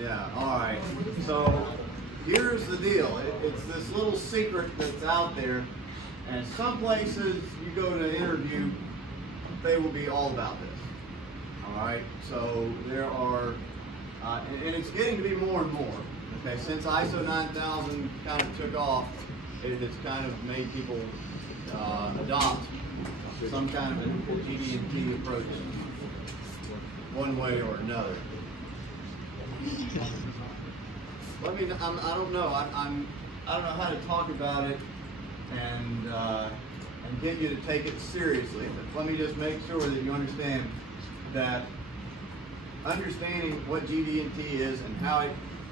Yeah, all right. So here's the deal. It's this little secret that's out there, and some places you go to interview, they will be all about this. All right. So there are, and it's getting to be more and more. Okay. Since ISO 9000 kind of took off, it has kind of made people adopt some kind of a GD&T approach, one way or another. I mean, I don't know. I don't know how to talk about it and get you to take it seriously. But let me just make sure that you understand that understanding what GD&T is and how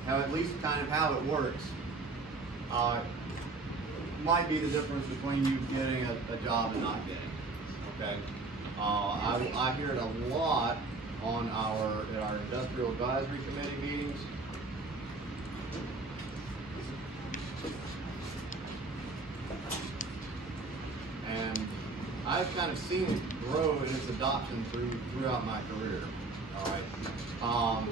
at least kind of how it works might be the difference between you getting a job and not getting. Okay. I hear it a lot on our industrial advisory committee meetings. And I've kind of seen it grow in its adoption throughout my career. All right.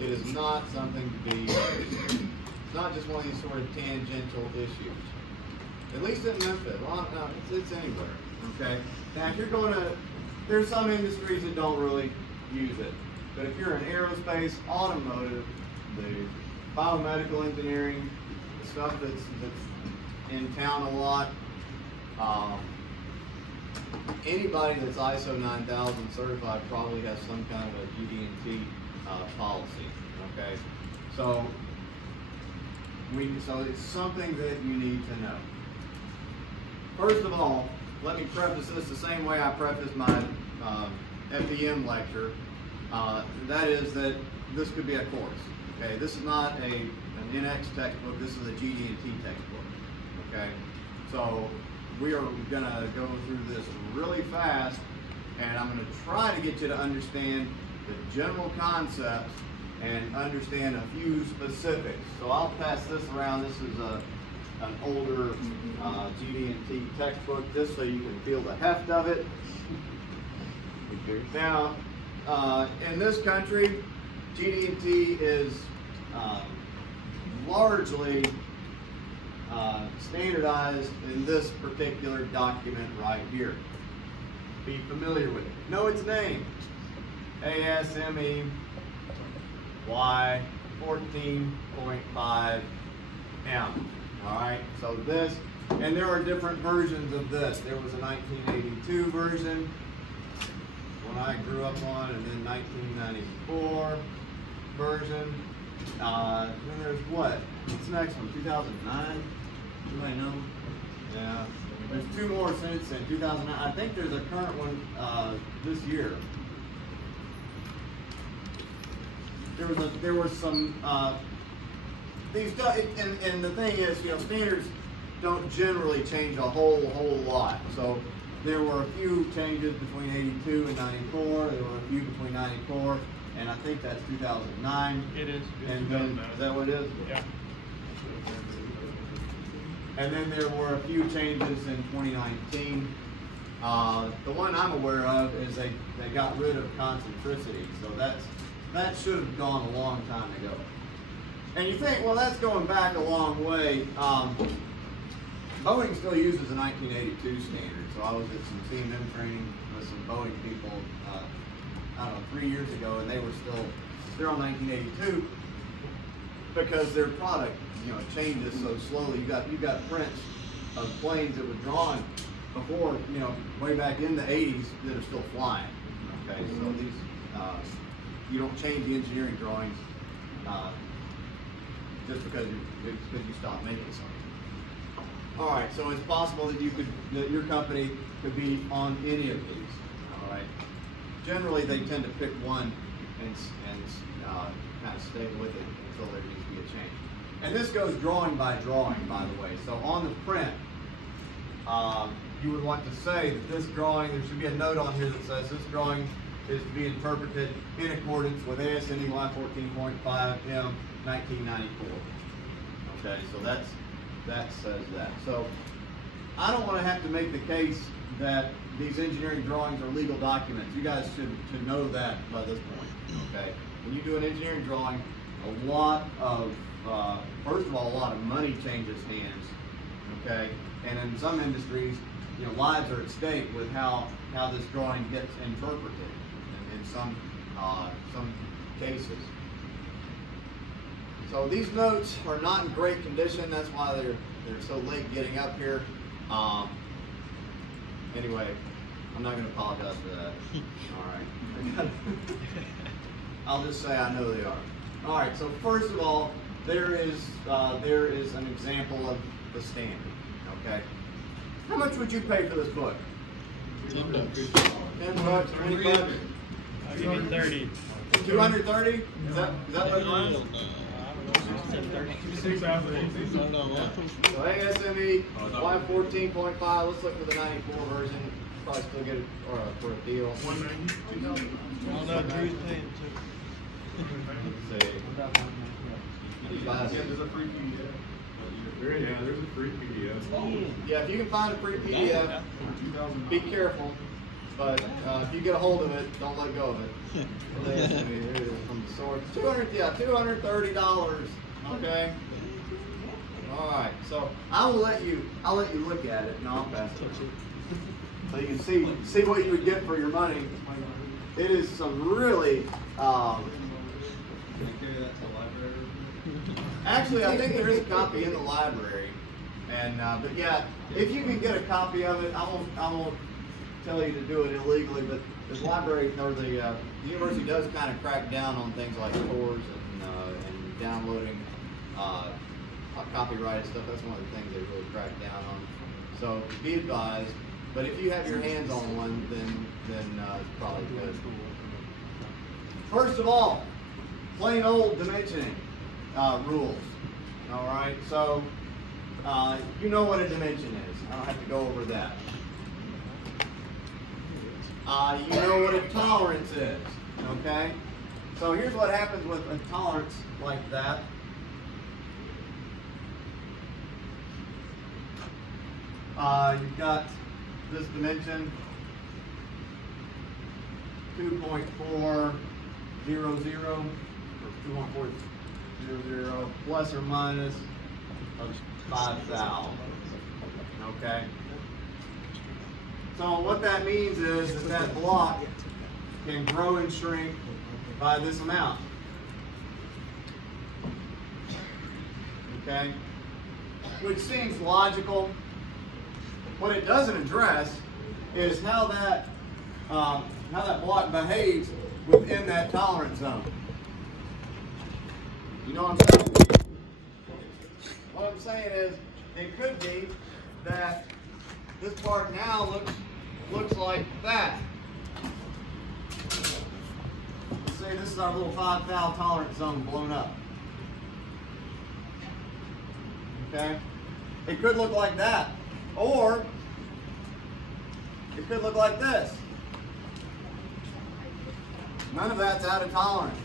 It is not something to be. It's not just one of these sort of tangential issues. At least in Memphis. Well, no, it's anywhere. Okay. Now, if you're going to, there's some industries that don't really use it. But if you're in aerospace, automotive, the biomedical engineering, the stuff that's in town a lot, anybody that's ISO 9000 certified probably has some kind of a GD&T policy. Okay. So it's something that you need to know. First of all, let me preface this the same way I prefaced my FEM lecture. That is that this could be a course. Okay, this is not an NX textbook. This is a GD&T textbook. Okay, so we are going to go through this really fast, and I'm going to try to get you to understand the general concepts and understand a few specifics. So I'll pass this around. This is an older GD&T textbook, just so you can feel the heft of it. Now, in this country, GD&T is largely standardized in this particular document right here. Be familiar with it. Know its name. ASME Y 14.5M. All right, so this, and there are different versions of this. There was a 1982 version, one I grew up on, and then 1994 version. Then there's what? What's the next one? 2009? Anybody know? Yeah. There's two more since then. 2009. I think there's a current one this year. There was some. These and the thing is, you know, standards don't generally change a whole lot. So there were a few changes between 82 and 94. There were a few between 94 and I think that's 2009. It is. And then is that what it is? Yeah. And then there were a few changes in 2019. The one I'm aware of is they got rid of concentricity. So that should have gone a long time ago. And you think, well, that's going back a long way. Boeing still uses a 1982 standard. So I was at some CMM training with some Boeing people, I don't know, 3 years ago, and they're on 1982 because their product, you know, changes so slowly. You've got prints of planes that were drawn before, you know, way back in the 80s that are still flying. Okay, so these you don't change the engineering drawings just because you stop making something. All right, so it's possible that your company could be on any of these. All right. Generally, they tend to pick one and kind of stay with it until there needs to be a change. And this goes drawing by drawing, by the way. So on the print, you would want to say that this drawing, there should be a note on here that says this drawing is to be interpreted in accordance with ASME 14.5M 1994. Okay, so that says that. So I don't want to have to make the case that these engineering drawings are legal documents. You guys should know that by this point. Okay, when you do an engineering drawing, a lot of, first of all, a lot of money changes hands, okay? And in some industries, you know, lives are at stake with how this drawing gets interpreted in some cases. So these notes are not in great condition. That's why they're so late getting up here. Anyway, I'm not going to apologize for that. All right. I'll just say I know they are. All right. So first of all, there is an example of the standard. Okay. How much would you pay for this book? $10. 10 bucks, 20 bucks. I'll give you 30. 230? Is that what it runs? $6 after So ASME Y14.5. Let's look for the 94 version. Probably still get it for a deal. 190. Oh no, Drew's paying too. Let's see. Yeah, there's a free PDF. Yeah, there's a free PDF. Yeah, if you can find a free PDF, be careful. But if you get a hold of it, don't let go of it. Here it is from the source. $230. Okay. All right. So I'll let you look at it, and I'll pass it. So you can see what you would get for your money. It is some really. Can I carry that to the library? Actually, I think there is a copy in the library, and but yeah, if you can get a copy of it, I won't tell you to do it illegally, but the library or the university does kind of crack down on things like tours and downloading copyrighted stuff. That's one of the things they really crack down on. So be advised. But if you have your hands on one, then it's probably good. First of all, plain old dimensioning rules. All right, so you know what a dimension is. I don't have to go over that. You know what a tolerance is, okay? So here's what happens with a tolerance like that. You've got this dimension, 2.400 or 2.400 plus or minus 5 thou. Okay. So what that means is that block can grow and shrink by this amount. Okay? Which seems logical. What it doesn't address is how that block behaves within that tolerance zone. You know what I'm saying? What I'm saying is it could be that this part now looks like that. Let's say this is our little 5 thou tolerance zone blown up. Okay? It could look like that. Or it could look like this. None of that's out of tolerance.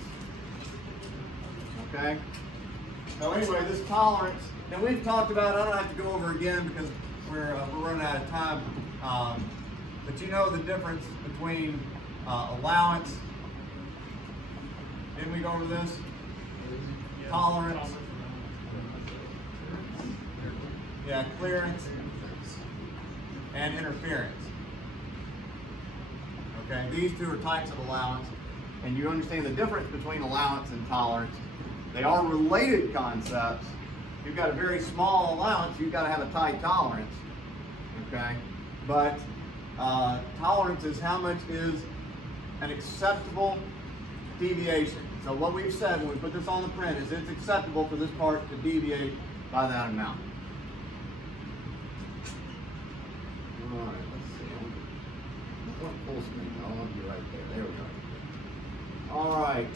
Okay? So anyway, this tolerance, and we've talked about, I don't have to go over again because we're running out of time. But you know the difference between allowance, didn't we go over this? Tolerance. Yeah, clearance and interference. Okay, these two are types of allowance, and you understand the difference between allowance and tolerance. They are related concepts. If you've got a very small allowance, you've got to have a tight tolerance. Okay, but tolerance is how much is an acceptable deviation. So what we've said when we put this on the print is it's acceptable for this part to deviate by that amount. All right, let's see. Full screen. I'll be right there. There we go. All right,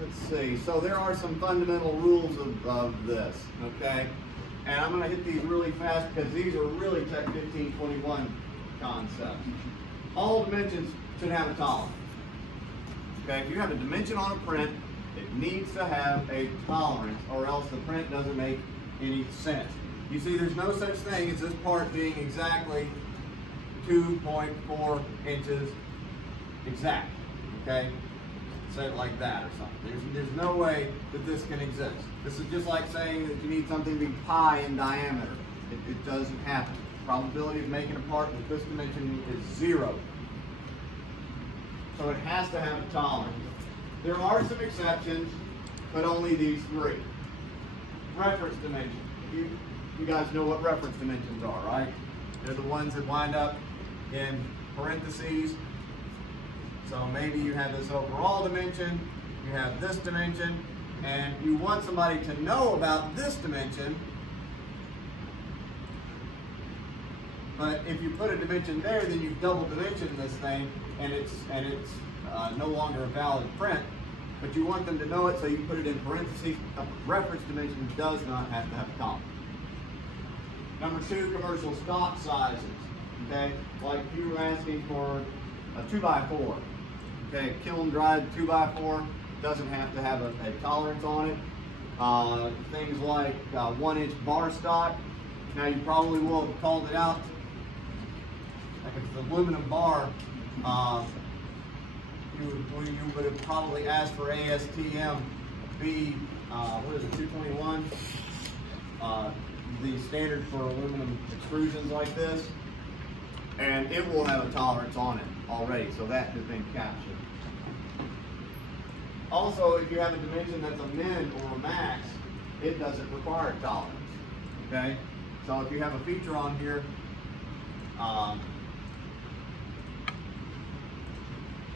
let's see. So there are some fundamental rules of this, okay? And I'm going to hit these really fast because these are really Tech 1521 concepts. All dimensions should have a tolerance. Okay, if you have a dimension on a print, it needs to have a tolerance or else the print doesn't make any sense. You see, there's no such thing as this part being exactly 2.4 inches exact, okay? say it like that or something. There's no way that this can exist. This is just like saying that you need something to be pi in diameter. It doesn't happen. Probability of making a part with this dimension is 0. So it has to have a tolerance. There are some exceptions, but only these 3. Reference dimension. You guys know what reference dimensions are, right? They're the ones that wind up in parentheses. So maybe you have this overall dimension, you have this dimension, and you want somebody to know about this dimension. But if you put a dimension there, then you've double dimensioned this thing, and it's no longer a valid print. But you want them to know it, so you put it in parentheses. A reference dimension does not have to have a comma. Number 2, commercial stock sizes. Okay, like if you were asking for a 2x4. Okay, kiln dried 2x4 doesn't have to have a tolerance on it. Things like 1-inch bar stock. Now you probably will have called it out. Like if it's aluminum bar, you would have probably asked for ASTM B, what is it, 221? The standard for aluminum extrusions like this. And it will have a tolerance on it already, so that has been captured. Also, if you have a dimension that's a min or a max, it doesn't require tolerance. Okay? So if you have a feature on here,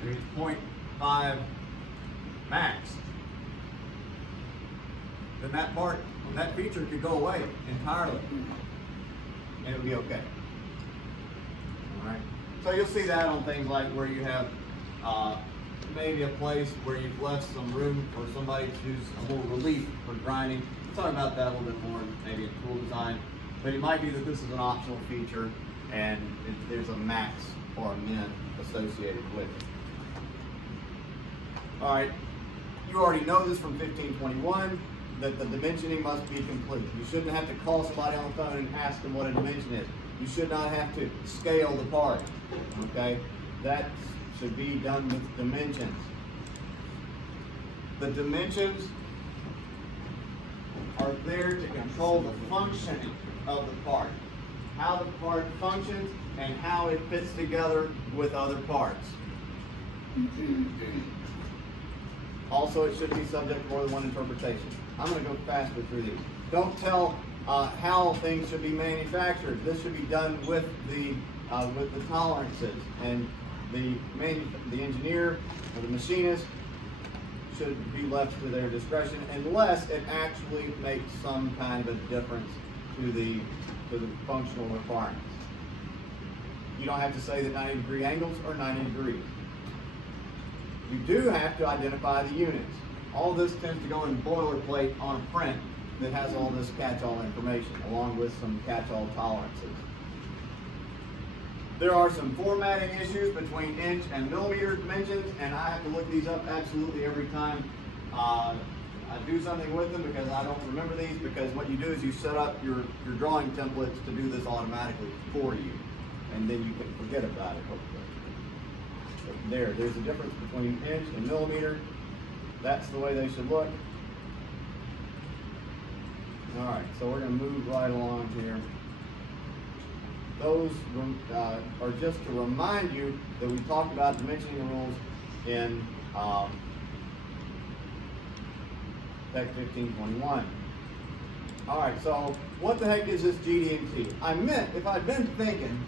there's 0.5 max, then that feature could go away entirely, and it would be okay. All right. So you'll see that on things like where you have maybe a place where you've left some room for somebody to do a little relief for grinding. We'll talk about that a little bit more, maybe in tool design. But it might be that this is an optional feature, and there's a max or a min associated with it. All right, you already know this from 1521, that the dimensioning must be complete. You shouldn't have to call somebody on the phone and ask them what a dimension is. You should not have to scale the part, okay? That should be done with dimensions. The dimensions are there to control the functioning of the part, how the part functions and how it fits together with other parts. Also, it should be subject to more than one interpretation. I'm going to go faster through these. Don't tell how things should be manufactured. This should be done with the tolerances, and the engineer or the machinist should be left to their discretion unless it actually makes some kind of a difference to the functional requirements. You don't have to say that 90-degree angles are 90 degrees. You do have to identify the units. All this tends to go in boilerplate on a print that has all this catch-all information, along with some catch-all tolerances. There are some formatting issues between inch and millimeter dimensions, and I have to look these up absolutely every time I do something with them, because I don't remember these, because what you do is you set up your drawing templates to do this automatically for you, and then you can forget about it, hopefully. But there's a difference between inch and millimeter. That's the way they should look. All right, so we're going to move right along here. Those are just to remind you that we talked about dimensioning rules in Tech 1521. All right, so what the heck is this GD&T? I meant, if I'd been thinking,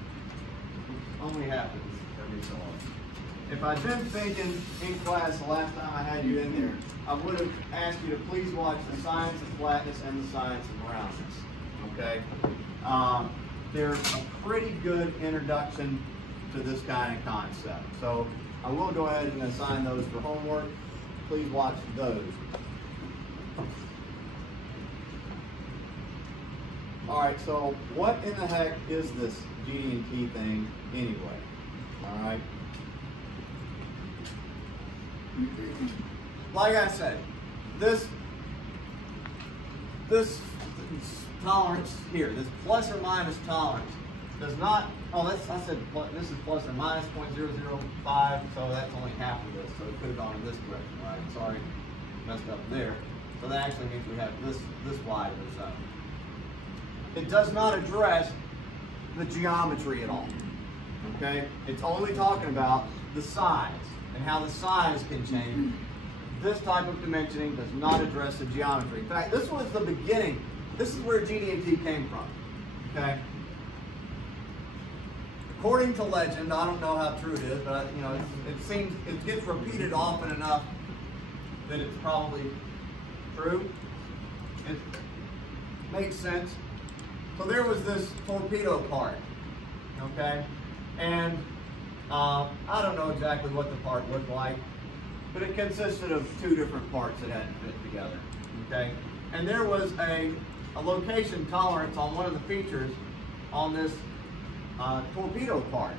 only happens every so often. If I'd been thinking in class the last time I had you in there, I would have asked you to please watch the science of flatness and the science of roundness, okay? They're a pretty good introduction to this kind of concept. So I will go ahead and assign those for homework. Please watch those. All right, so what in the heck is this GD&T thing anyway? All right. Like I said, this tolerance here, this plus or minus tolerance, does not Oh, I said this is plus or minus 0.005, so that's only half of this, so it could have gone in this direction, right? Sorry, messed up there. So that actually means we have this wide of the zone. It does not address the geometry at all, okay? It's only talking about the size and how the size can change. This type of dimensioning does not address the geometry. In fact, this was the beginning. This is where GD&T came from, okay? According to legend, I don't know how true it is, but you know, it gets repeated often enough that it's probably true. It makes sense. So there was this torpedo part, okay? And I don't know exactly what the part looked like, but it consisted of two different parts that had to fit together, okay? And there was a location tolerance on one of the features on this torpedo part.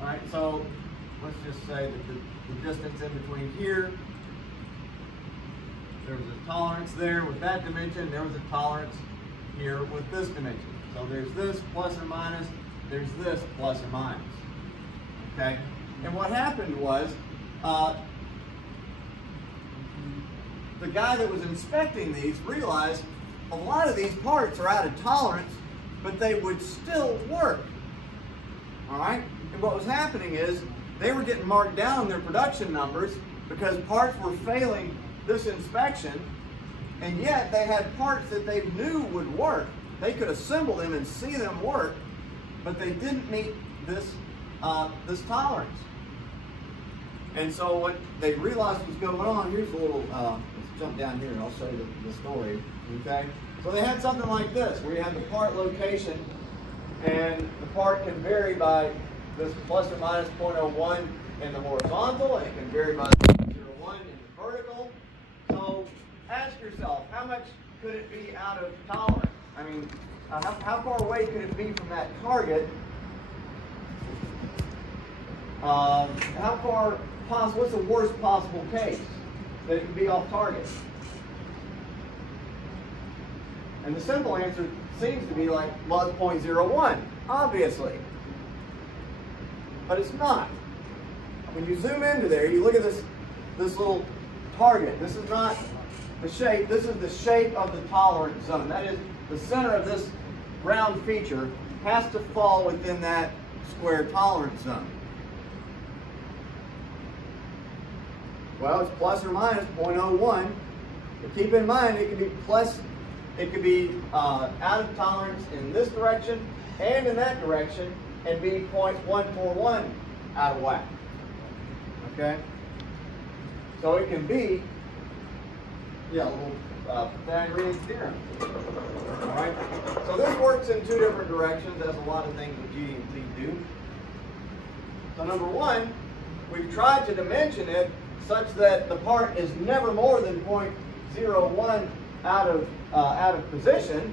All right, so let's just say that the distance in between here, there was a tolerance there with that dimension, there was a tolerance here with this dimension. So there's this plus or minus, there's this plus or minus, okay? And what happened was, the guy that was inspecting these realized a lot of these parts are out of tolerance, but they would still work, all right? And what was happening is they were getting marked down in their production numbers because parts were failing this inspection, and yet they had parts that they knew would work. They could assemble them and see them work, but they didn't meet this, this tolerance. And so what they realized was going on, here's a little, let's jump down here and I'll show you the story, okay? So they had something like this, where you have the part location, and the part can vary by this plus or minus 0.01 in the horizontal, and it can vary by 0.01 in the vertical. So ask yourself, how much could it be out of tolerance? I mean, how far away could it be from that target? How far possible, what's the worst possible case that it could be off target? And the simple answer seems to be like, well, it's 0.01, obviously. But it's not. When you zoom into there, you look at this little target. This is not the shape, this is the shape of the tolerance zone. That is, the center of this round feature has to fall within that square tolerance zone. Well, it's plus or minus 0.01, but keep in mind it could be out of tolerance in this direction and in that direction, and be 0.141 out of whack. Okay? So it can be, yeah, a little Pythagorean theorem. All right? So this works in two different directions, as a lot of things that GD&T do. So number one, we've tried to dimension it such that the part is never more than 0.01 out of position,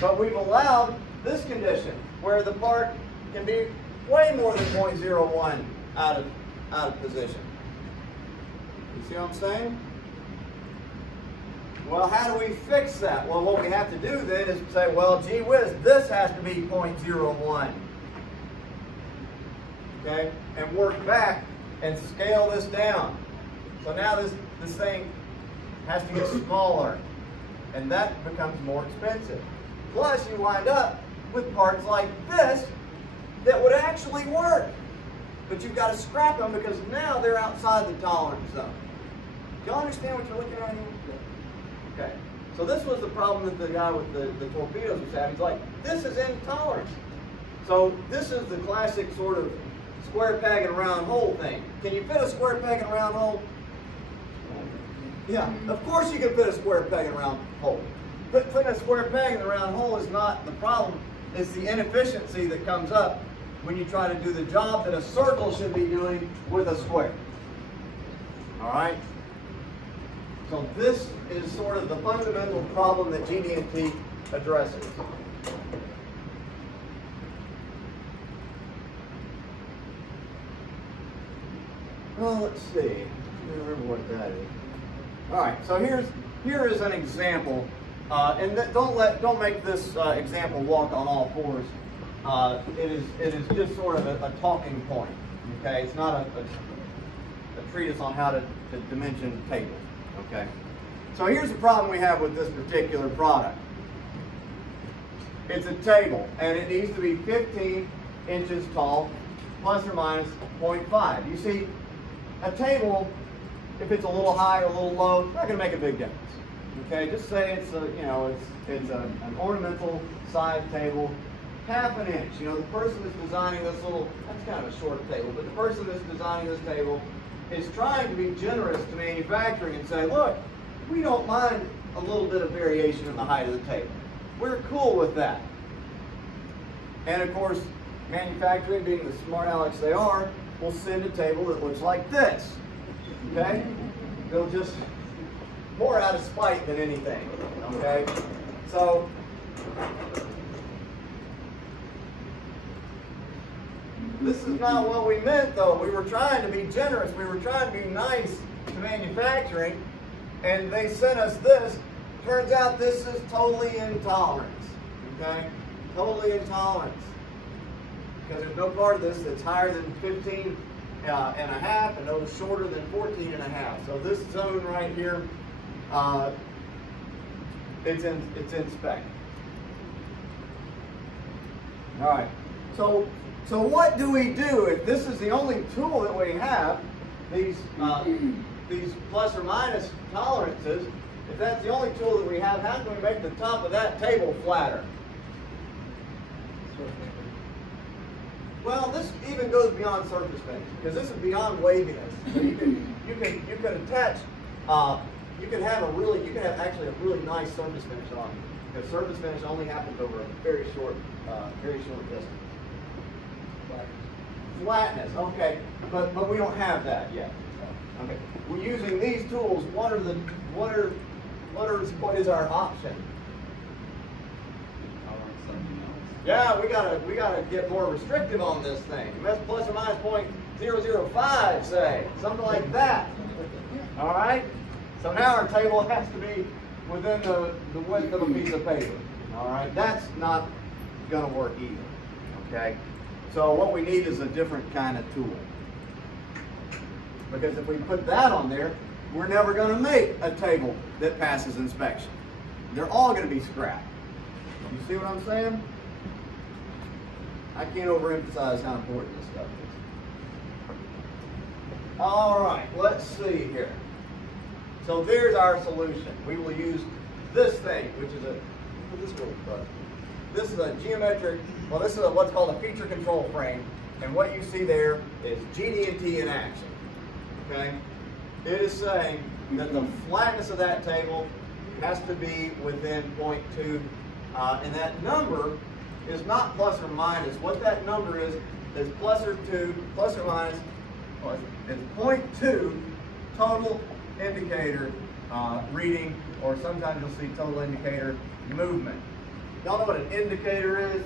but we've allowed this condition where the part can be way more than 0.01 out of position. You see what I'm saying? Well, how do we fix that? Well, what we have to do then is say, well, gee whiz, this has to be 0.01. Okay? And work back and scale this down. So now this thing has to get smaller, and that becomes more expensive. Plus, you wind up with parts like this that would actually work, but you've got to scrap them because now they're outside the tolerance zone. Do y'all understand what you're looking at here? Okay. So this was the problem that the guy with the torpedoes was having. He's like, this is intolerance. So this is the classic sort of square peg and round hole thing. Can you fit a square peg and round hole? Yeah, of course you can fit a square peg in a round hole. But putting a square peg in a round hole is not the problem. It's the inefficiency that comes up when you try to do the job that a circle should be doing with a square. All right? So this is sort of the fundamental problem that GD&T addresses. Well, let's see. I don't remember what that is. All right, so here is an example, and don't make this example walk on all fours. it is just sort of a talking point. Okay, it's not a treatise on how to dimension tables. Okay, so here's the problem we have with this particular product. It's a table, and it needs to be 15 inches tall, plus or minus 0.5. You see, a table, if it's a little high or a little low, it's not going to make a big difference. Okay, just say it's a, it's an ornamental size table, half an inch. You know, the person that's designing this that's kind of a short table, but the person that's designing this table is trying to be generous to manufacturing and say, look, we don't mind a little bit of variation in the height of the table. We're cool with that. And of course, manufacturing, being the smart Alex they are, will send a table that looks like this. Okay? They'll just, more out of spite than anything. Okay? So, this is not what we meant, though. We were trying to be generous. We were trying to be nice to manufacturing, and they sent us this. Turns out this is totally intolerance. Okay? Totally intolerance. Because there's no part of this that's higher than 15 and a half, and no shorter than 14 and a half. So this zone right here, it's in spec. All right. So what do we do if this is the only tool that we have? These plus or minus tolerances. If that's the only tool that we have, how can we make the top of that table flatter? Well, this even goes beyond surface finish, because this is beyond waviness. So you can attach, you can have actually a really nice surface finish on it, because surface finish only happens over a very short distance. Flatness, okay, but we don't have that yet. Okay, we're using these tools. What is our option? Yeah, we gotta get more restrictive on this thing. That's plus or minus 0.005, say, something like that. All right. So now our table has to be within the width of a piece of paper. All right. That's not gonna work either. Okay. So what we need is a different kind of tool. Because if we put that on there, we're never going to make a table that passes inspection. They're all going to be scrap. You see what I'm saying? I can't overemphasize how important this stuff is. All right, let's see here. So there's our solution. We will use this thing, which is this is a geometric, well, this is what's called a feature control frame. And what you see there is GD&T in action. Okay? It is saying that the flatness of that table has to be within 0.2, and that number is not plus or minus. What that number is plus or minus, it's 0.2 total indicator reading, or sometimes you'll see total indicator movement. Y'all know what an indicator is?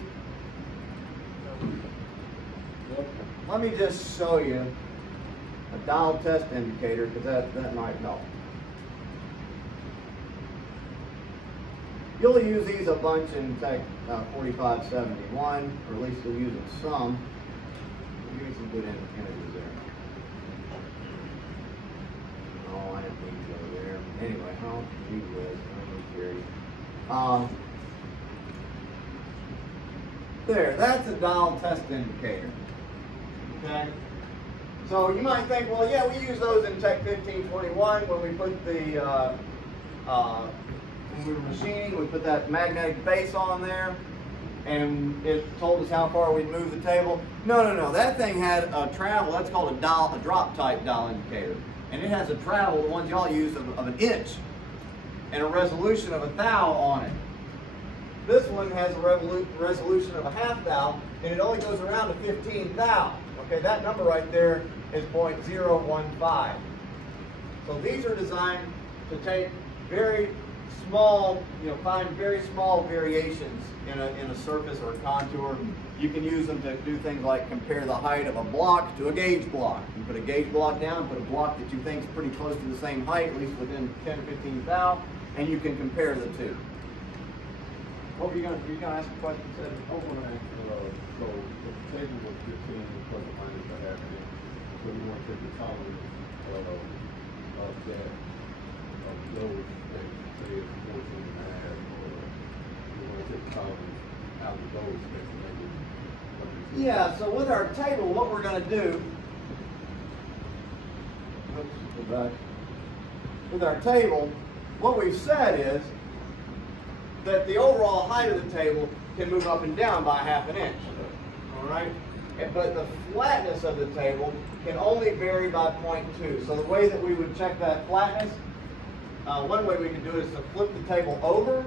Let me just show you a dial test indicator, because that might help. You'll use these a bunch in Tech 4571, or at least you'll use them some. Give me some good images there. Oh, I didn't need to go there. Anyway, how do this? There, that's a dial test indicator. Okay? So you might think, well, yeah, we use those in Tech 1521 when we put the, when we were machining, we put that magnetic base on there, and it told us how far we'd move the table. No, that thing had a travel, that's called a drop type dial indicator. And it has a travel, the ones y'all use, of an inch, and a resolution of 1 thou on it. This one has a resolution of a 1/2 thou, and it only goes around to 15 thou. Okay, that number right there is 0.015. So these are designed to take very small, find very small variations in a surface or a contour. You can use them to do things like compare the height of a block to a gauge block. You put a gauge block down, put a block that you think is pretty close to the same height, at least within 10 to 15 thou, and you can compare the two. What were you gonna ask a question, Sid? I want to ask you, so the table was 15 plus or minus a half inch. So you want to take the tolerance of that, of those that say it's 14 and a half, or you want to take the tolerance out of those that make it. Yeah, so with our table, what we're gonna do, with our table, what we've said is that the overall height of the table can move up and down by ½ an inch. All right? But the flatness of the table can only vary by 0.2. So the way that we would check that flatness, one way we can do it is to flip the table over,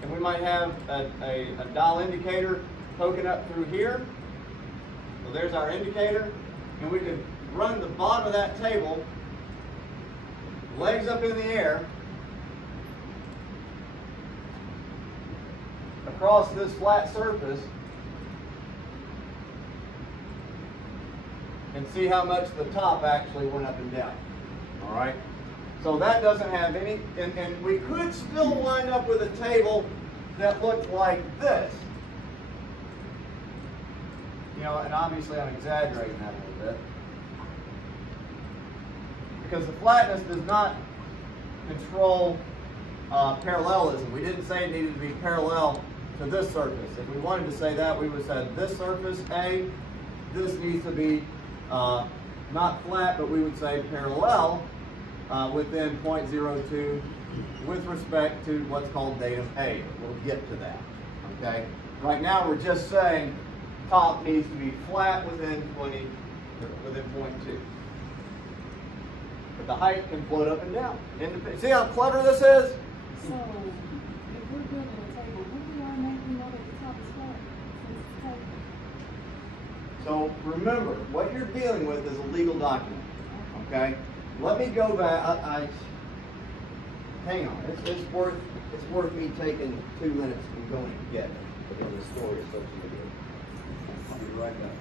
and we might have a dial indicator poking up through here. So there's our indicator, and we can run the bottom of that table, legs up in the air, across this flat surface, and see how much the top actually went up and down. All right? So that doesn't have any, and we could still wind up with a table that looked like this. You know, and obviously I'm exaggerating that a little bit, because the flatness does not control parallelism. We didn't say it needed to be parallel to this surface. If we wanted to say that, we would have said this surface A, this needs to be not flat, but we would say parallel within 0.02 with respect to what's called datum A. We'll get to that, okay? Right now we're just saying top needs to be flat within 0.2. But the height can float up and down. See how clever this is? So, if we're building a table, who do I make we know that the top is flat? Since it's a table. So remember, what you're dealing with is a legal document, okay? Let me go back. Hang on. It's worth me taking 2 minutes and going to get it because the story is so good. I'll be right back.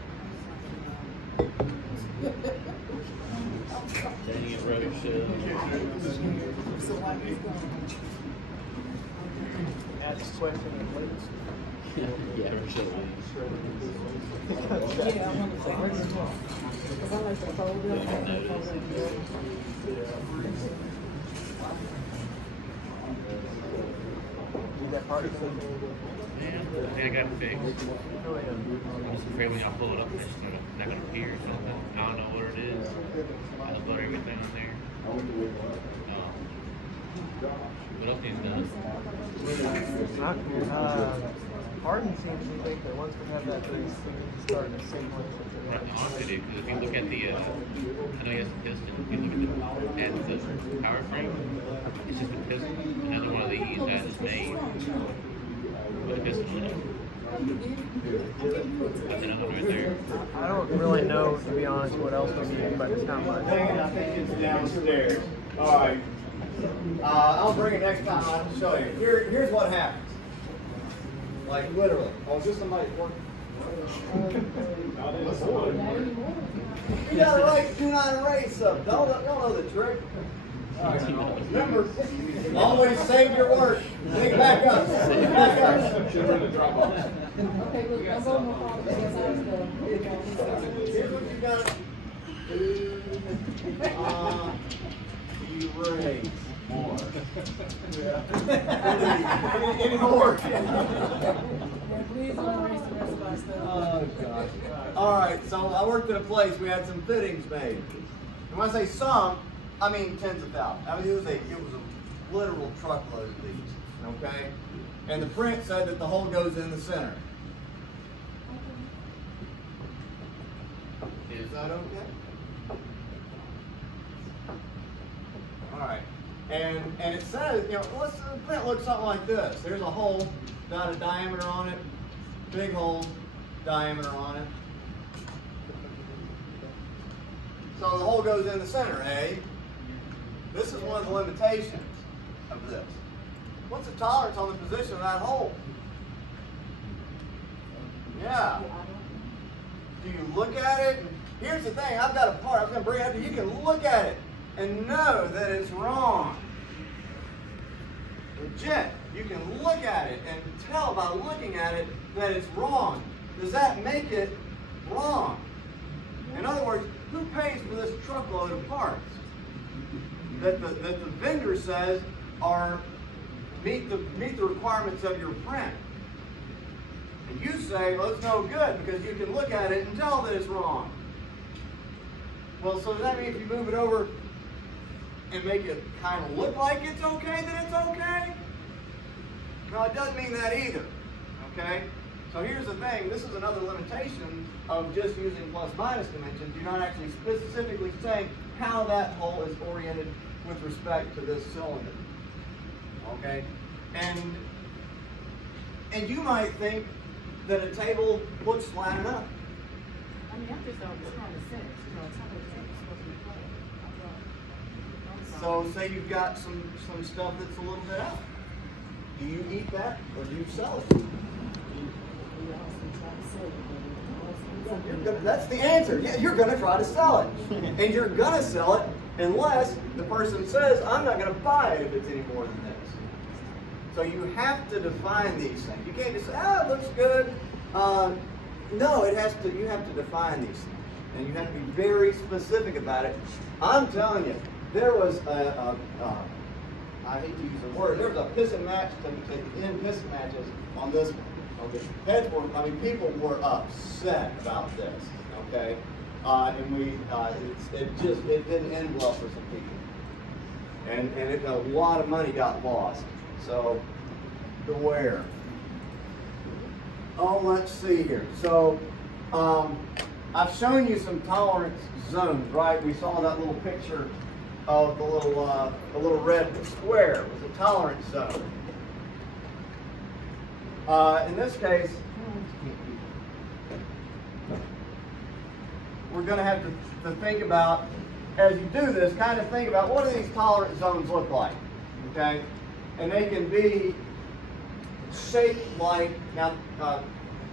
Dang it, rubber shell. Ask a question and please. Yeah, rubber shell. Yeah, I want to say hers as well. Because I like to fold it up and fold it up. Need that part? Yeah, I think I got it fixed. I'm just afraid when y'all pull it up, it's not gonna appear or something. I don't know what it is. I just put everything on there. What else needs done? Harden seems to think that once we have that thing starting to sequence it. Right, honestly, dude, because if you look at the, I know he has a piston. If you look at the power frame, it's just a piston. Another one of these that is made with a piston on it. That's another one right there. I don't really know, to be honest, what else we need, but it's not much. I think it's downstairs. All right. I'll bring it next time. I'll show you. Here's what happens. Like literally. Oh, is this somebody's work? You gotta write do not erase stuff. Don't know the trick. All right. Remember, always save your work. Dig back up. Dig back up. Okay, look, I'm going to follow the other stuff. Here's what you gotta do. Erase more. Any more? Please don't erase the rest of our stuff. Oh, gosh. All right, so I worked at a place, we had some fittings made. And when I say some, I mean tens of thousands. I mean, it was a literal truckload of these, okay? And the print said that the hole goes in the center. Is that okay? All right. And it says, you know, the print looks something like this. There's a hole, got a diameter on it, big hole, diameter on it. So the hole goes in the center, eh? This is one of the limitations of this. What's the tolerance on the position of that hole? Yeah. Do you look at it? Here's the thing, I've got a part, I was going to bring it up to you. You can look at it and know that it's wrong. legit. You can look at it and tell by looking at it that it's wrong. Does that make it wrong? In other words, who pays for this truckload of parts that the vendor says meet the requirements of your print? And you say, well, it's no good because you can look at it and tell that it's wrong. Well, so does that mean if you move it over and make it kind of look like it's okay, then it's okay? No, it doesn't mean that either, okay? So here's the thing, this is another limitation of just using plus-minus dimensions. You're not actually specifically saying how that hole is oriented with respect to this cylinder, okay? And you might think that a table looks flat enough. I mean, I just thought it was kind of sense, you know, some of the things supposed to be flat. So say you've got some stuff that's a little bit out. Do you eat that or do you sell it? That's the answer. Yeah, you're going to try to sell it. And you're going to sell it unless the person says, I'm not going to buy it if it's any more than this. So you have to define these things. You can't just say, oh, it looks good. No, you have to define these things. And you have to be very specific about it. I'm telling you, there was I hate to use the word, there was a piss and match to end piss and matches on this one. Okay, people were upset about this. Okay, and it didn't end well for some people, and a lot of money got lost. So beware. Oh, let's see here. So I've shown you some tolerance zones, right? We saw that little picture of the little red square was a tolerance zone. In this case, we're going to have to think about, as you do this, kind of think about what do these tolerance zones look like, okay? And they can be shaped like, now,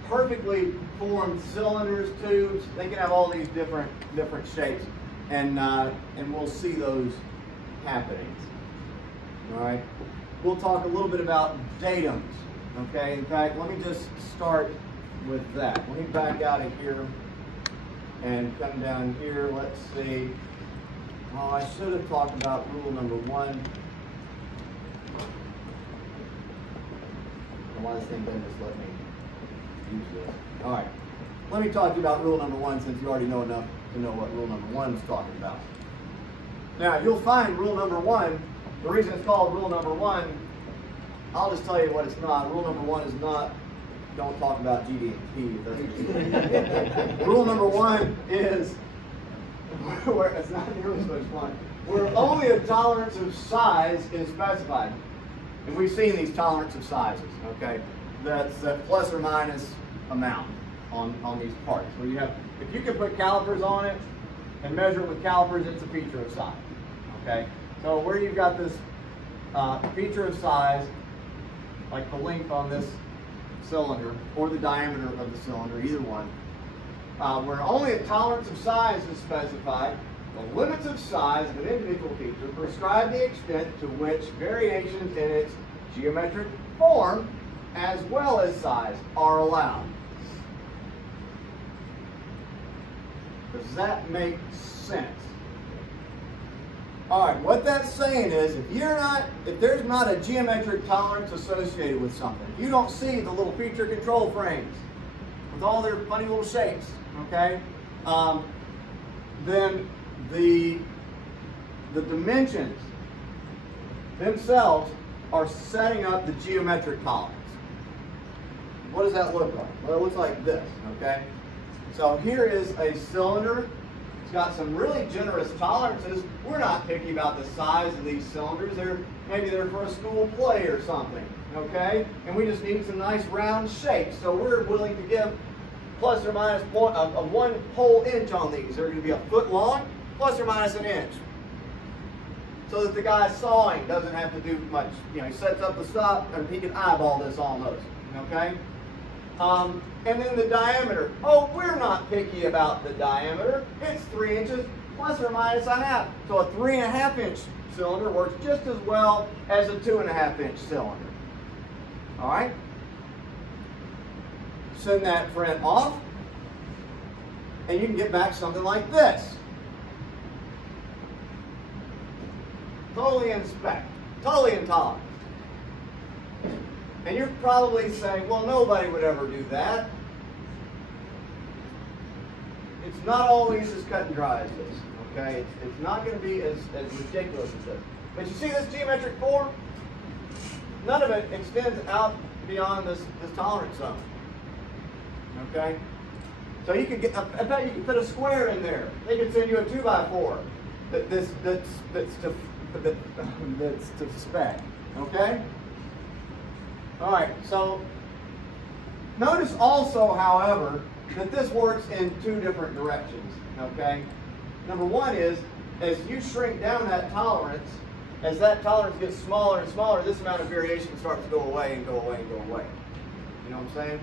perfectly formed cylinders, tubes. They can have all these different shapes, and we'll see those happening. All right. We'll talk a little bit about datums. Okay. In fact, let me just start with that. Let me back out of here and come down here. Let's see. Oh, I should have talked about rule number 1. Why this thing doesn't just let me use this. All right. Let me talk to you about rule number 1 since you already know enough to know what rule number 1 is talking about. Now, you'll find rule number 1, the reason it's called rule number 1, I'll just tell you what it's not. Rule number 1 is not, don't talk about GD&T. Rule number 1 is, where it's not nearly so much fun, where only a tolerance of size is specified. And we've seen these tolerance of sizes, okay? That's a plus or minus amount on these parts. Where you have, if you can put calipers on it and measure it with calipers, it's a feature of size, okay? So where you've got this feature of size, like the length on this cylinder or the diameter of the cylinder, either one, where only a tolerance of size is specified, the limits of size of an individual feature prescribe the extent to which variations in its geometric form as well as size are allowed. Does that make sense? All right, what that's saying is if there's not a geometric tolerance associated with something, if you don't see the little feature control frames with all their funny little shapes, okay, then the dimensions themselves are setting up the geometric tolerance. What does that look like? Well, it looks like this, okay? So here is a cylinder. It's got some really generous tolerances. We're not picky about the size of these cylinders. Maybe they're for a school play or something, okay? And we just need some nice round shapes. So we're willing to give plus or minus 1 whole inch on these. They're going to be a foot long, plus or minus an inch. So that the guy sawing doesn't have to do much. You know, he sets up the stop and he can eyeball this almost, okay? And then the diameter. Oh, we're not picky about the diameter. It's 3 inches plus or minus a half. So a 3.5-inch cylinder works just as well as a 2.5-inch cylinder. All right? Send that friend off, and you can get back something like this. Totally in spec, totally in tolerance. And you're probably saying, well, nobody would ever do that. It's not always as cut and dry as this, okay? It's not going to be as ridiculous as this. But you see this geometric form? None of it extends out beyond this tolerance zone, okay? So you could get, I bet you could put a square in there. They could send you a 2x4 that's to spec, okay? All right, so notice also, however, that this works in two different directions, okay? Number one is, as you shrink down that tolerance, as that tolerance gets smaller and smaller, this amount of variation starts to go away and go away and go away. You know what I'm saying?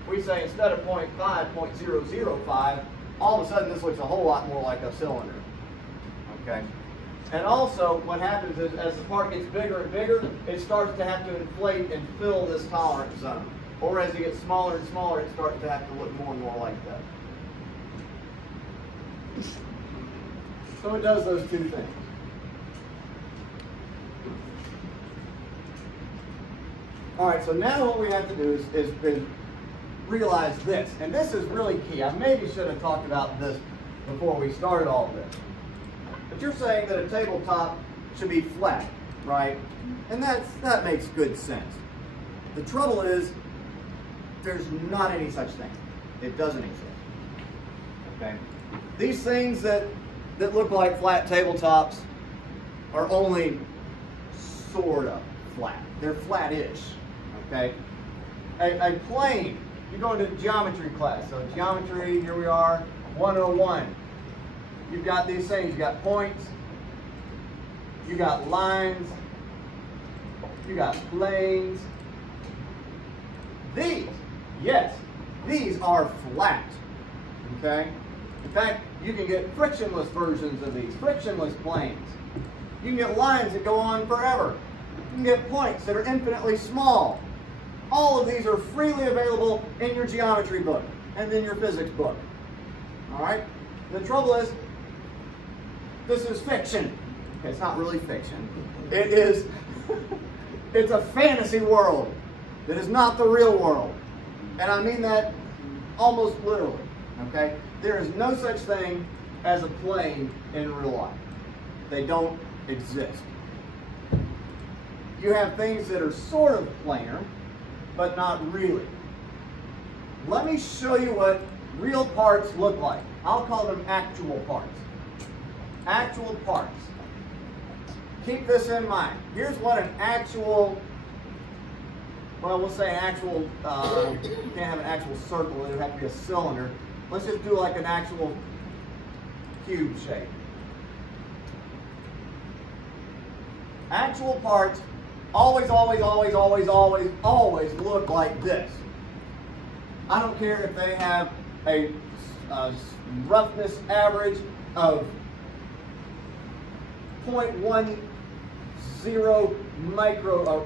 If we say instead of 0.5, 0.005, all of a sudden this looks a whole lot more like a cylinder, okay? And also, what happens is, as the part gets bigger and bigger, it starts to have to inflate and fill this tolerance zone. Or as it gets smaller and smaller, it starts to have to look more and more like that. So it does those two things. All right, so now what we have to do is realize this. And this is really key. I maybe should have talked about this before we started all of this. But you're saying that a tabletop should be flat, right? And that makes good sense. The trouble is, there's not any such thing. It doesn't exist, okay? These things that look like flat tabletops are only sort of flat. They're flat-ish, okay? A plane, you go into geometry class. So geometry, here we are, 101. You've got these things, you've got points, you got lines, you got planes. These, yes, these are flat, okay? In fact, you can get frictionless versions of these, frictionless planes. You can get lines that go on forever. You can get points that are infinitely small. All of these are freely available in your geometry book and in your physics book, all right? The trouble is, this is fiction. It's not really fiction. It is, it's a fantasy world that is not the real world. And I mean that almost literally, okay? There is no such thing as a plane in real life. They don't exist. You have things that are sort of planar, but not really. Let me show you what real parts look like. I'll call them actual parts. Actual parts. Keep this in mind. Here's what an actual, well, we'll say an actual, you can't have an actual circle, it would have to be a cylinder. Let's just do like an actual cube shape. Actual parts always, always, always, always, always, always look like this. I don't care if they have a roughness average of 0.10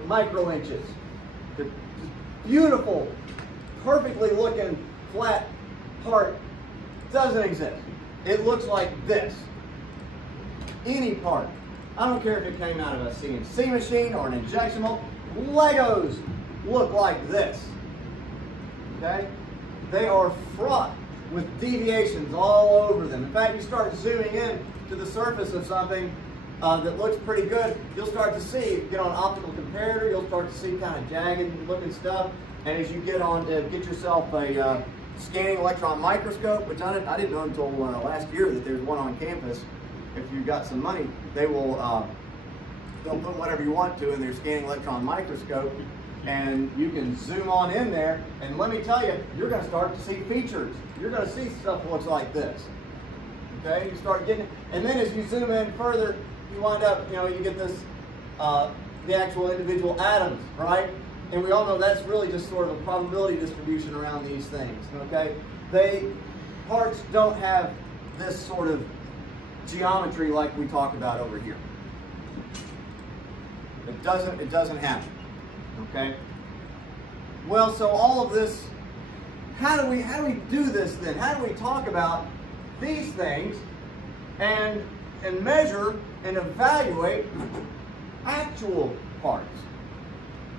micro inches. The beautiful, perfectly looking flat part doesn't exist. It looks like this. Any part. I don't care if it came out of a CNC machine or an injection mold. Legos look like this. Okay? They are fraught with deviations all over them. In fact, you start zooming in to the surface of something that looks pretty good, you'll start to see, get on an optical comparator, you'll start to see kind of jagged looking stuff. And as you get on to get yourself a scanning electron microscope, which I didn't know until last year that there's one on campus. If you've got some money, they will they'll put whatever you want to in their scanning electron microscope, and you can zoom on in there, and let me tell you, you're going to start to see features. You're going to see stuff that looks like this. Okay, you start getting, and then as you zoom in further, you wind up, you know, you get this, the actual individual atoms, right? And we all know that's really just sort of a probability distribution around these things, okay? Parts don't have this sort of geometry like we talk about over here. It doesn't happen. Okay? Well, so all of this, how do we do this then? How do we talk about these things and measure and evaluate actual parts?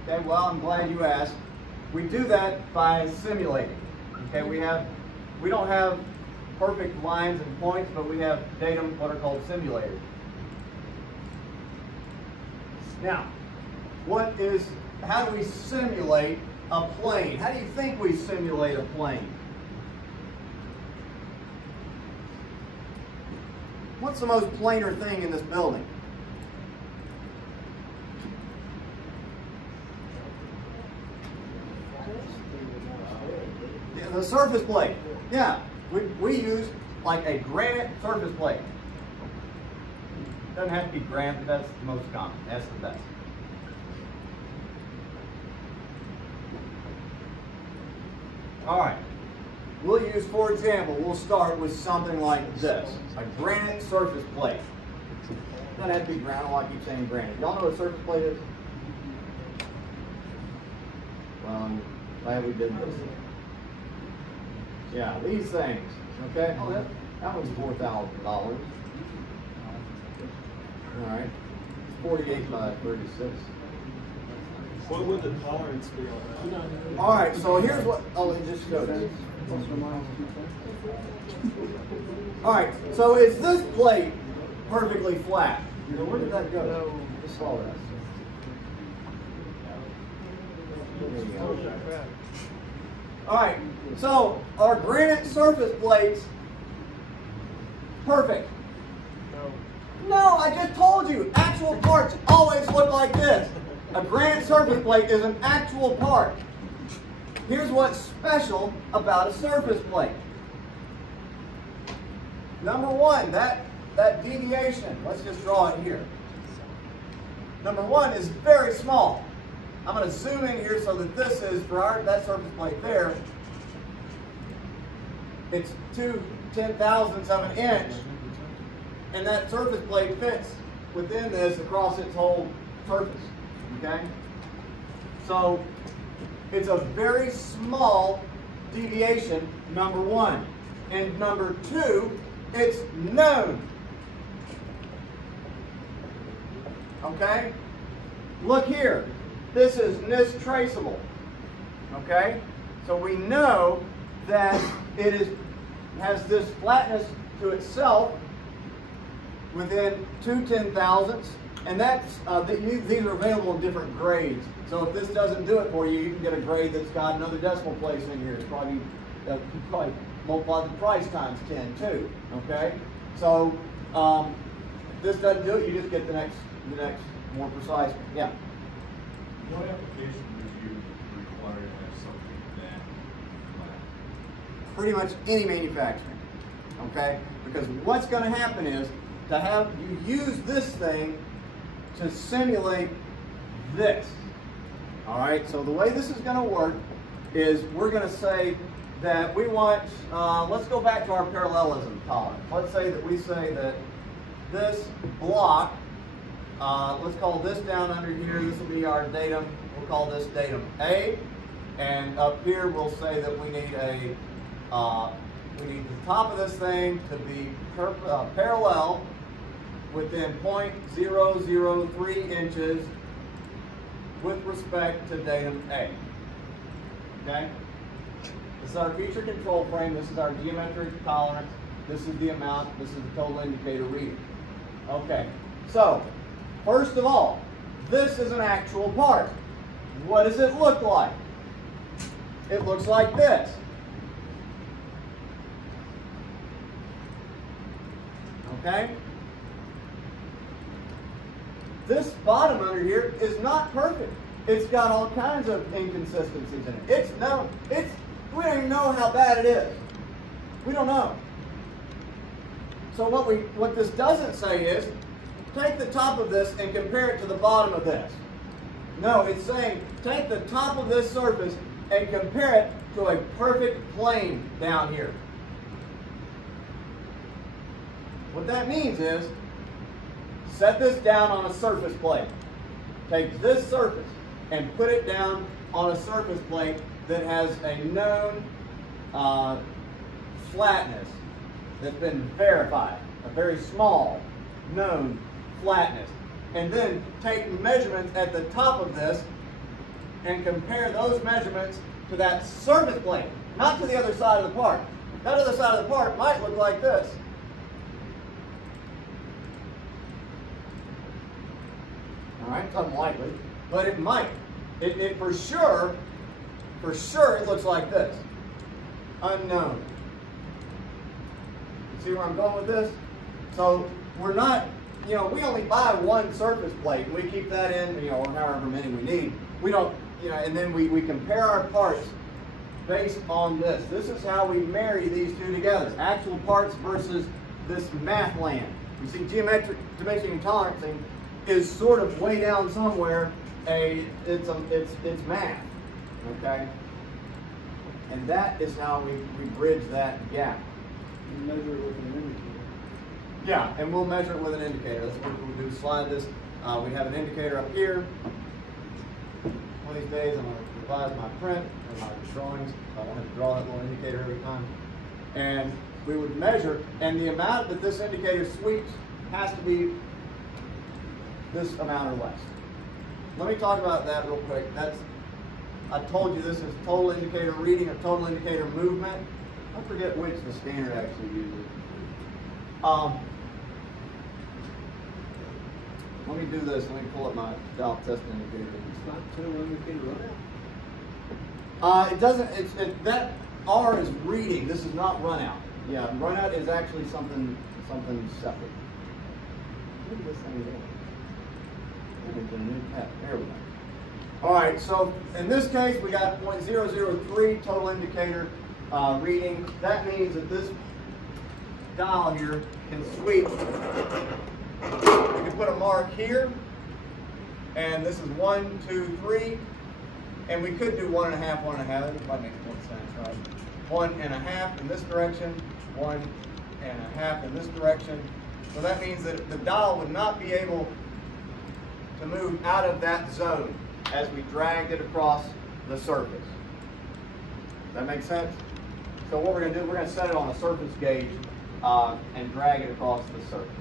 Okay, well, I'm glad you asked. We do that by simulating. Okay, we don't have perfect lines and points, but we have datum, what are called simulators. Now, how do we simulate a plane? How do you think we simulate a plane? What's the most planar thing in this building? Yeah, the surface plate. Yeah, we use like a granite surface plate. Doesn't have to be granite, but that's the most common. That's the best. All right. We'll use, for example, we'll start with something like this, a granite surface plate. Doesn't have to be granite, I keep saying granite. Y'all know what a surface plate is? Well, I'm glad we did this. Yeah, these things, okay? Oh, that one's $4,000. All right, 48 by 36. What would the tolerance be on that? All right, so here's what, it just showed us. All right, so is this plate perfectly flat? Where did that go? Just saw that. There you go. All right, so our granite surface plates, perfect. No, I just told you, actual parts always look like this. A granite surface plate is an actual part. Here's what's special about a surface plate. Number one, that deviation, let's just draw it here. Number one is very small. I'm going to zoom in here so that this is, for that surface plate there, it's 2/10,000ths of an inch. And that surface plate fits within this across its whole surface. Okay? So it's a very small deviation, number one. And number two, it's known. Okay? Look here. This is NIST traceable. Okay? So we know that it has this flatness to itself within 2/10,000ths, and that's these are available in different grades. So if this doesn't do it for you, you can get a grade that's got another decimal place in here. It's probably multiply the price times 10 too. Okay, so if this doesn't do it, you just get the next more precise. Yeah. What application would you require to have something that flat? Pretty much any manufacturing. Okay, because what's going to happen is to have you use this thing to simulate this. All right, so the way this is going to work is we're going to say that we want, let's go back to our parallelism tolerance. Let's say that we say that this block, let's call this down under here, this will be our datum, we'll call this datum A, and up here we'll say that we need we need the top of this thing to be parallel within 0.003 inches with respect to datum A. Okay? This is our feature control frame. This is our geometric tolerance. This is the amount. This is the total indicator reading. Okay. So, first of all, this is an actual part. What does it look like? It looks like this. Okay? This bottom under here is not perfect. It's got all kinds of inconsistencies in it. We don't even know how bad it is. We don't know. So what this doesn't say is, take the top of this and compare it to the bottom of this. No, it's saying, take the top of this surface and compare it to a perfect plane down here. What that means is, set this down on a surface plate. Take this surface and put it down on a surface plate that has a known flatness that's been verified, a very small known flatness. And then take measurements at the top of this and compare those measurements to that surface plate, not to the other side of the part. That other side of the part might look like this. All right, it's unlikely, but it might. It for sure it looks like this. Unknown. See where I'm going with this? So we're not, we only buy one surface plate. We keep that in, or however many we need. We don't, and then we compare our parts based on this. This is how we marry these two together. Actual parts versus this math land. You see, geometric dimensioning tolerancing is sort of way down somewhere. It's math, okay? And that is how we bridge that gap. You measure it with an indicator. Yeah, and we'll measure it with an indicator. That's what we'll do. Slide this. We have an indicator up here. One of these days, I'm going to revise my print and my drawings. I want to draw that little indicator every time. And we would measure, and the amount that this indicator sweeps has to be this amount or less. Let me talk about that real quick. I told you this is total indicator reading or total indicator movement. I forget which the standard actually uses. Let me do this. Let me pull up my valve test indicator. It's not total indicator It doesn't. That R is reading. This is not run out. Yeah, run out is actually something separate. Look at this thing there. It's a new tab. There we go. All right. So in this case, we got 0.003 total indicator reading. That means that this dial here can sweep. We can put a mark here, and this is 1, 2, 3, and we could do 1.5, 1.5. It might make more sense, right? 1.5 in this direction, 1.5 in this direction. So that means that the dial would not be able to move out of that zone as we dragged it across the surface. Does that make sense? So what we're going to do, we're going to set it on a surface gauge and drag it across the surface.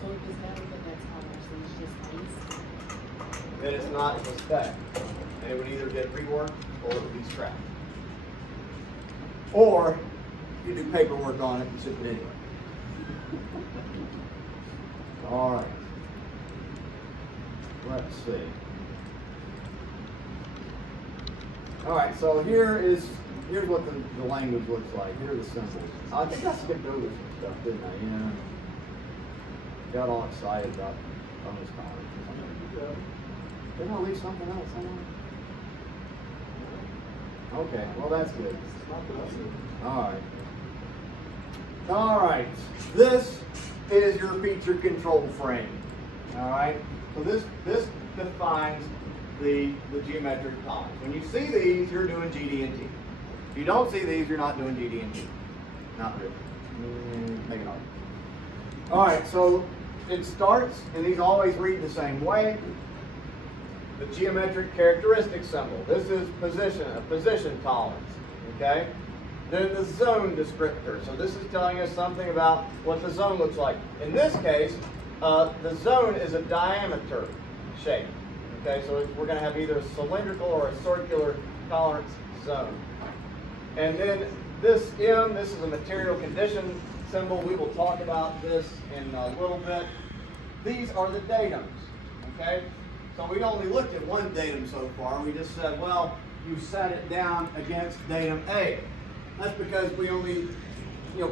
So if it's better than that tolerance, then it's just ice? Then it's not a spec. And it would either get reworked or it would be scrapped. Or you do paperwork on it and ship it anyway. All right. Let's see. All right, so here's what the language looks like. Here are the symbols. I think I skipped over some stuff, didn't I? Yeah. Got all excited about bonus tolerance. Didn't I leave something else somewhere? Okay, well that's good. All right. All right. This is your feature control frame. All right. So this defines the geometric tolerance. When you see these, you're doing GD&T. If you don't see these, you're not doing GD&T. Not really. Make it hard. All right. So it starts, and these always read the same way. The geometric characteristic symbol. This is a position tolerance. Okay. Then the zone descriptor. So this is telling us something about what the zone looks like. In this case, the zone is a diameter shape. Okay, so we're going to have either a cylindrical or a circular tolerance zone. And then this M, this is a material condition symbol. We will talk about this in a little bit. These are the datums. Okay, so we only looked at one datum so far. We just said, well, you set it down against datum A. That's because we only,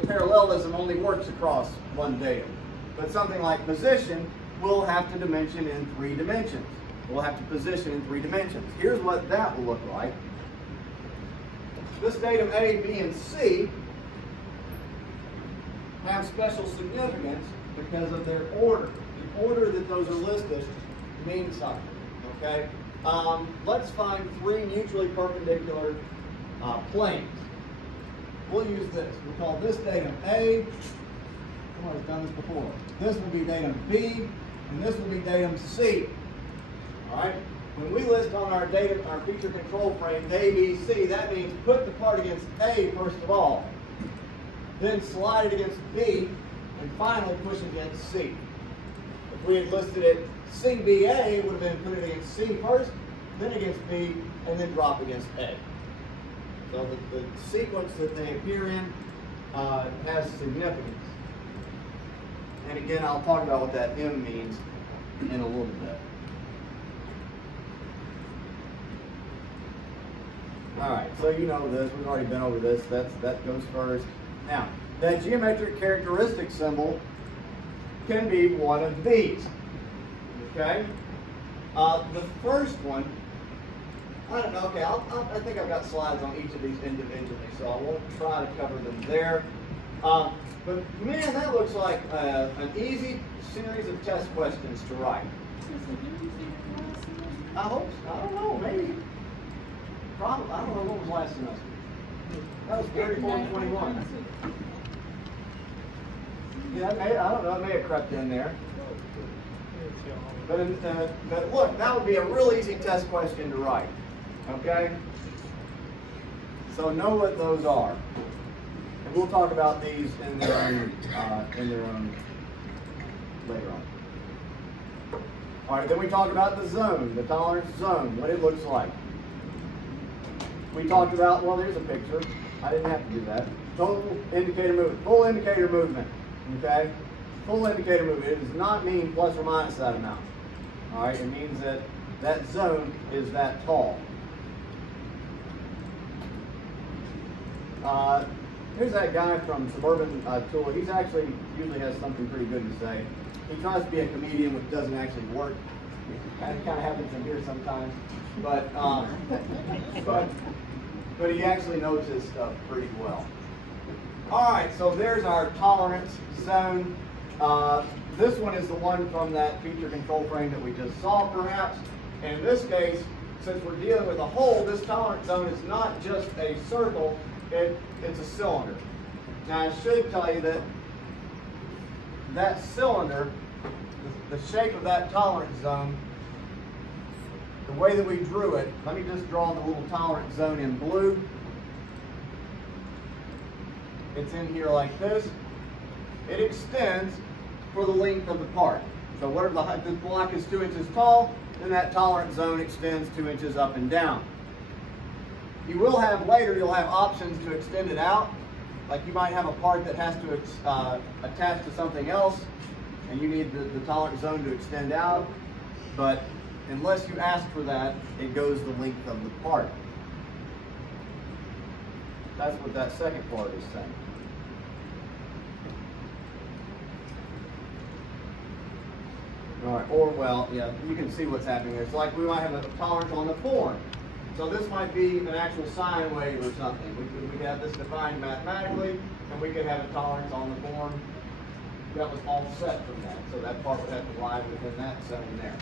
parallelism only works across one datum. But something like position, we'll have to dimension in 3 dimensions. We'll have to position in 3 dimensions. Here's what that will look like. This datum A, B, and C have special significance because of their order. The order that those are listed means something, okay? Let's find 3 mutually perpendicular planes. We'll use this. We'll call this datum A, Somebody's done this before. This will be datum B, and this will be datum C. All right? When we list on our feature control frame A, B, C, that means put the part against A first of all, then slide it against B, and finally push against C. If we had listed it CBA, it would have been put it against C first, then against B, and then drop against A. So the sequence that they appear in has significance. And again, I'll talk about what that M means in a little bit. All right, so you know this. We've already been over this. That goes first. Now, that geometric characteristic symbol can be one of these. Okay? The first one, I don't know. Okay, I think I've got slides on each of these individually, so I won't try to cover them there. But man, that looks like an easy series of test questions to write. I hope so. I don't know, maybe. Probably. I don't know what was last semester. That was 34-21. Yeah, I don't know. It may have crept in there. But look, that would be a real easy test question to write. Okay? So know what those are. And we'll talk about these in their own later on. All right, then we talk about the zone, the tolerance zone, what it looks like. We talked about, well, there's a picture. I didn't have to do that. Total indicator movement, full indicator movement, okay? Full indicator movement, it does not mean plus or minus that amount. All right, it means that that zone is that tall. Here's that guy from Suburban Tool. He's actually usually has something pretty good to say. He tries to be a comedian, which doesn't actually work. It kind of happens in here sometimes, but he actually knows his stuff pretty well. All right, so there's our tolerance zone. This one is the one from that feature control frame that we just saw, perhaps. And in this case, since we're dealing with a hole, this tolerance zone is not just a circle. It's a cylinder. Now I should tell you that that cylinder, the shape of that tolerance zone, the way that we drew it, let me just draw the little tolerance zone in blue. It's in here like this. It extends for the length of the part. So whatever the height, this block is 2 inches tall, then that tolerance zone extends 2 inches up and down. You will have later, you'll have options to extend it out. Like you might have a part that has to attach to something else, and you need the tolerance zone to extend out. But unless you ask for that, it goes the length of the part. That's what that second part is saying. All right, or well, yeah, you can see what's happening there. It's like we might have a tolerance on the form. So this might be an actual sine wave or something. We could have this defined mathematically, and we could have a tolerance on the form that was offset from that. So that part would have to lie within that zone there.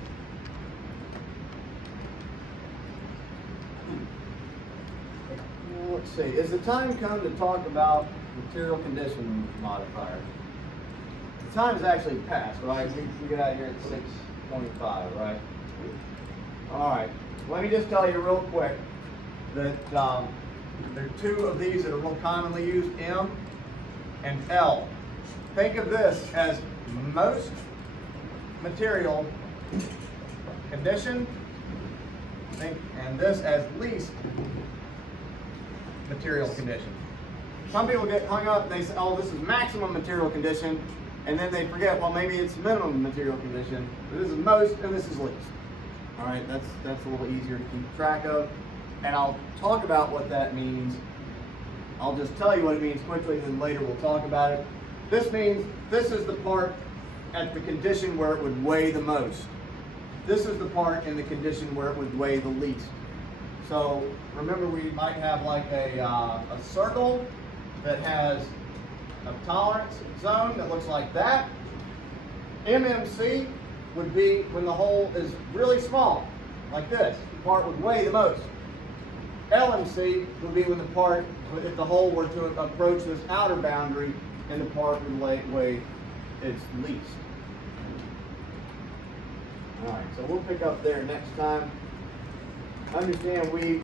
Let's see, is the time come to talk about material condition modifier? The time is actually passed, right? We get out of here at 6:25, right? All right. Let me just tell you real quick that there are two of these that are real commonly used, M and L. Think of this as most material condition, and this as least material condition. Some people get hung up and they say, oh, this is maximum material condition, and then they forget, well, maybe it's minimum material condition, but this is most and this is least. All right, that's a little easier to keep track of. And I'll talk about what that means. I'll just tell you what it means quickly, then later we'll talk about it. This means this is the part at the condition where it would weigh the most. This is the part in the condition where it would weigh the least. So remember, we might have like a circle that has a tolerance zone that looks like that. MMC would be when the hole is really small, like this. The part would weigh the most. LMC would be when the part, if the hole were to approach this outer boundary, and the part would weigh it's leased. All right, so we'll pick up there next time. Understand we